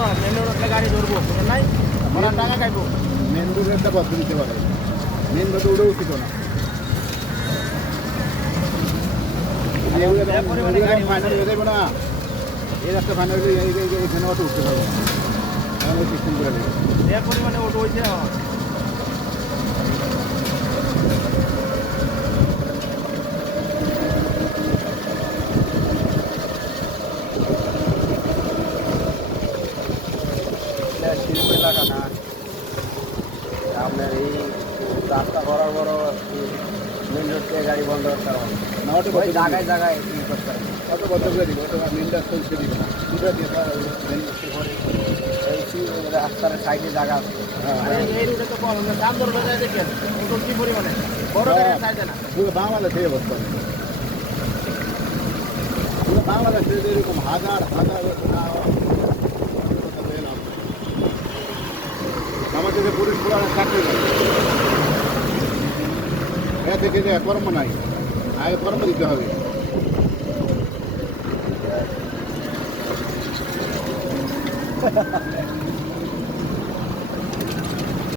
তো মেন রোডে গাড়ি ধরবো নাই ওরা টাকা খাইবো মেন রোডের একটা বদ্ধ দিতে পারে মেন রোডে উঠে উঠিত না ফাইনাল হয়ে যাবে না এই রাস্তা ফাইনাল হলে এখানে অটো উঠতে পারবো না এমন সিস্টেম করে দেবে যে পরিমাণে অটো হয়েছে শিল্প এলাকা না আপনার এই রাস্তা করার বড় মেন রোড থেকে গাড়ি বন্ধ করতে হবে না অটো ওই জায়গায় জায়গায় ই করতে হবে অটো বদ্ধ করে দিব অটো মেন রাস্তা উঠতে দিবে না দুটো দিয়ে এই রাস্তার সাইডে জায়গা আছে এই রুটে তো কম আমরা দাম দর বাজারে দেখেন অটো কি পরিমাণে বড় গাড়ি চাইছে না পুরো বাংলাদেশে অবস্থা পুরো বাংলাদেশে এরকম হাজার হাজার আমাদের যে পুলিশ পুরো চাকরি করে এ থেকে যে কর্ম নাই আগে কর্ম দিতে হবে